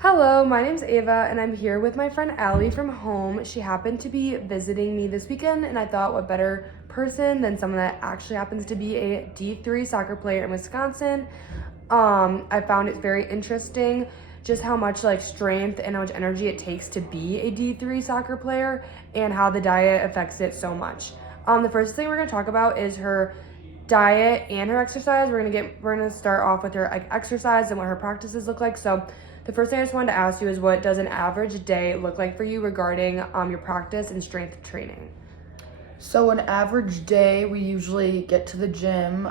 Hello, my name's Ava, and I'm here with my friend Allie from home. She happened to be visiting me this weekend, and I thought what better person than someone that actually happens to be a D3 soccer player in Wisconsin. I found it very interesting just how much strength and how much energy it takes to be a D3 soccer player and how the diet affects it so much. The first thing we're gonna talk about is her diet and her exercise. We're gonna start off with her exercise and what her practices look like. So the first thing I just wanted to ask you is, what does an average day look like for you regarding your practice and strength training? So an average day, we usually get to the gym.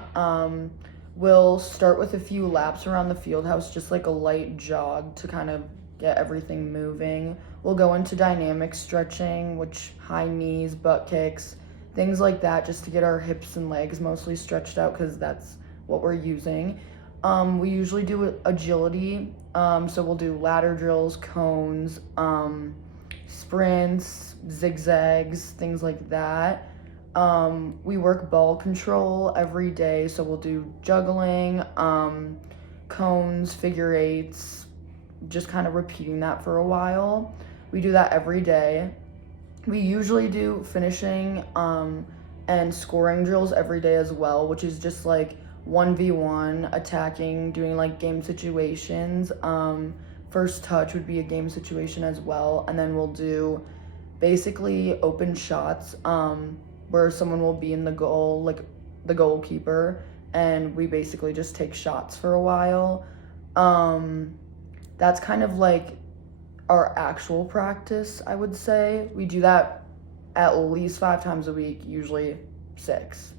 We'll start with a few laps around the field house, just like a light jog to kind of get everything moving. We'll go into dynamic stretching, which high knees, butt kicks, things like that, just to get our hips and legs mostly stretched out because that's what we're using. We usually do agility, so we'll do ladder drills, cones, sprints, zigzags, things like that. We work ball control every day, so we'll do juggling, cones, figure eights, just kind of repeating that for a while. We do that every day. We usually do finishing and scoring drills every day as well, which is just like 1v1 attacking, doing like game situations. First touch would be a game situation as well, and then we'll do basically open shots where someone will be in the goal, like the goalkeeper, and we basically just take shots for a while. That's kind of like our actual practice, I would say. We do that at least 5 times a week, usually 6.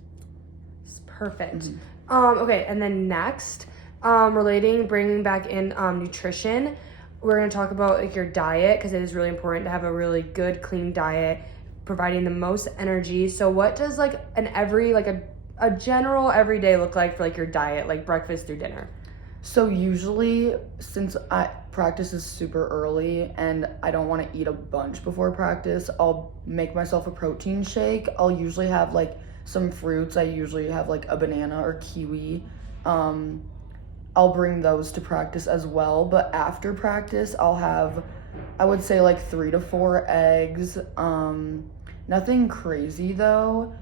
It's perfect. Mm-hmm. Okay, and then next, bringing back in nutrition, we're gonna talk about your diet, because it is really important to have a really good, clean diet, providing the most energy. So what does a general everyday look like for your diet, like breakfast through dinner? So usually, since practice is super early and I don't want to eat a bunch before practice, I'll make myself a protein shake. I'll usually have some fruits. I usually have a banana or kiwi. I'll bring those to practice as well. But after practice, I'll have, I would say 3 to 4 eggs. Nothing crazy though.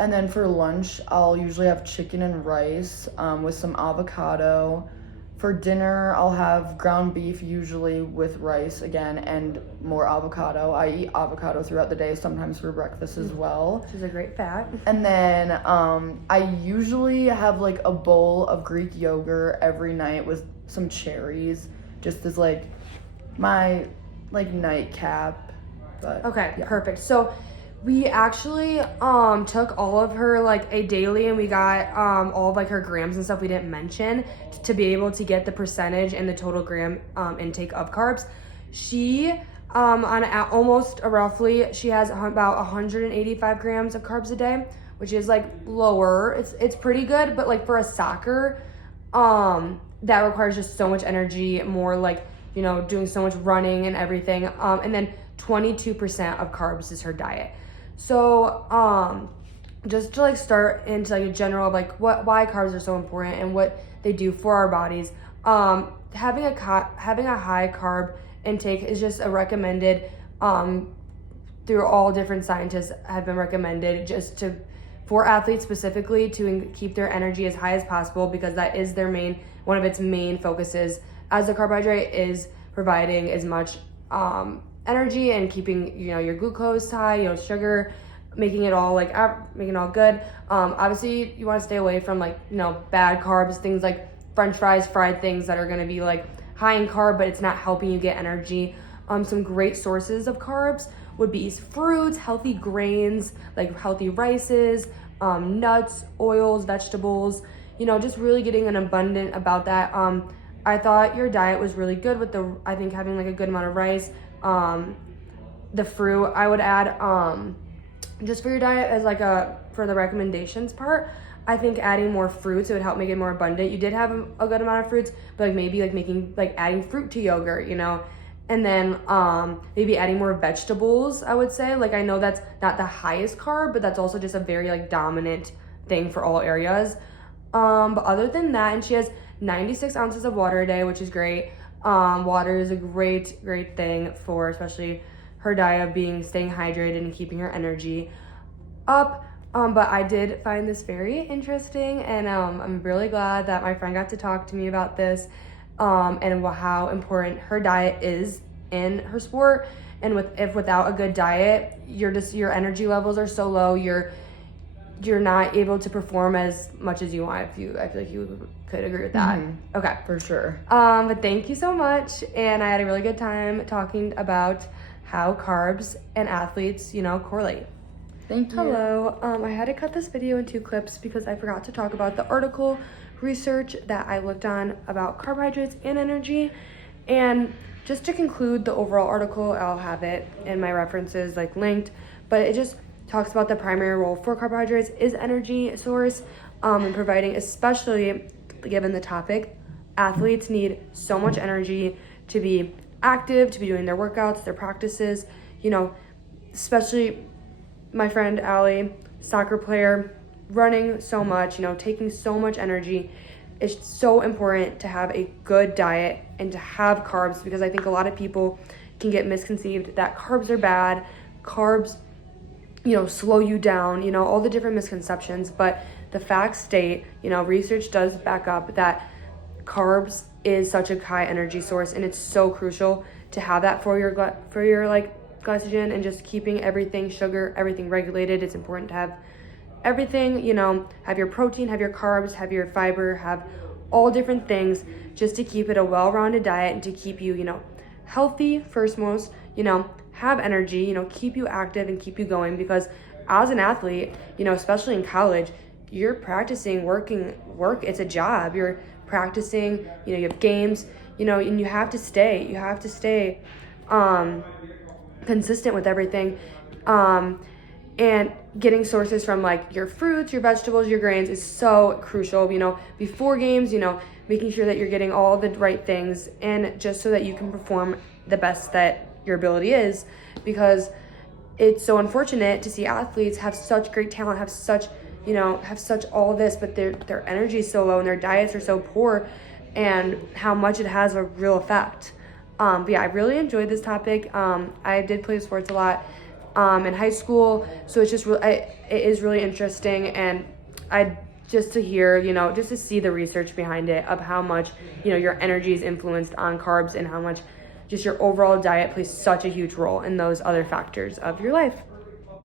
And then for lunch, I'll usually have chicken and rice with some avocado. For dinner, I'll have ground beef, usually with rice again, and more avocado. I eat avocado throughout the day, sometimes for breakfast as well. Which is a great fat. And then I usually have a bowl of Greek yogurt every night with some cherries, just as my nightcap. But Okay, yeah. perfect. So we actually took all of her a daily, and we got all of her grams and stuff we didn't mention to be able to get the percentage and the total gram intake of carbs. She roughly she has about 185 grams of carbs a day, which is lower. It's pretty good, but for a soccer that requires just so much energy, more doing so much running and everything, and then 22% of carbs is her diet. So just to start into a general of why carbs are so important and what they do for our bodies, having a high carb intake is just a recommended through all different scientists have been recommended for athletes specifically to keep their energy as high as possible, because that is one of its main focuses, as the carbohydrate is providing as much energy and keeping your glucose high, sugar, making it all good. Obviously you want to stay away from bad carbs, things like french fries, fried things that are going to be high in carb, but it's not helping you get energy. Some great sources of carbs would be fruits, healthy grains, healthy rices, nuts, oils, vegetables, just really getting an abundant about that. I thought your diet was really good with I think having a good amount of rice. The fruit I would add just for your diet as for the recommendations part. I think adding more fruits, it would help make it more abundant. You did have a good amount of fruits, but maybe adding fruit to yogurt, and then maybe adding more vegetables, I would say. I know that's not the highest carb, but that's also just a very dominant thing for all areas. But other than that, and she has 96 ounces of water a day, which is great. Water is a great thing for especially her diet, staying hydrated and keeping her energy up. But I did find this very interesting, and I'm really glad that my friend got to talk to me about this, and how important her diet is in her sport. And if without a good diet, your energy levels are so low, you're not able to perform as much as you want. I feel like you could agree with that. Mm-hmm. Okay. For sure. But thank you so much, and I had a really good time talking about how carbs and athletes, correlate. Thank you. Hello. I had to cut this video in 2 clips because I forgot to talk about the article research that I looked on about carbohydrates and energy. And just to conclude the overall article, I'll have it in my references linked, but it just talks about the primary role for carbohydrates is energy source, and providing, especially given the topic, athletes need so much energy to be active, to be doing their workouts, their practices, especially my friend Allie, soccer player, running so much, taking so much energy. It's so important to have a good diet and to have carbs, because I think a lot of people can get misconceived that carbs are bad, carbs, slow you down, all the different misconceptions. But the facts state, research does back up that carbs is such a high energy source, and it's so crucial to have that for your glycogen and just keeping everything, sugar, everything regulated. It's important to have everything, have your protein, have your carbs, have your fiber, have all different things, just to keep it a well-rounded diet and to keep you, healthy first most, have energy, keep you active and keep you going. Because as an athlete, especially in college, you're practicing, work, it's a job. You're practicing, you have games, and you have to stay consistent with everything. And getting sources from your fruits, your vegetables, your grains is so crucial, before games, making sure that you're getting all the right things, and just so that you can perform the best that your ability is. Because it's so unfortunate to see athletes have such great talent, have such all this, but their energy is so low and their diets are so poor, and how much it has a real effect. But yeah, I really enjoyed this topic. I did play sports a lot in high school, so it's just it is really interesting, and just to hear, just to see the research behind it of how much your energy is influenced on carbs, and how much just your overall diet plays such a huge role in those other factors of your life.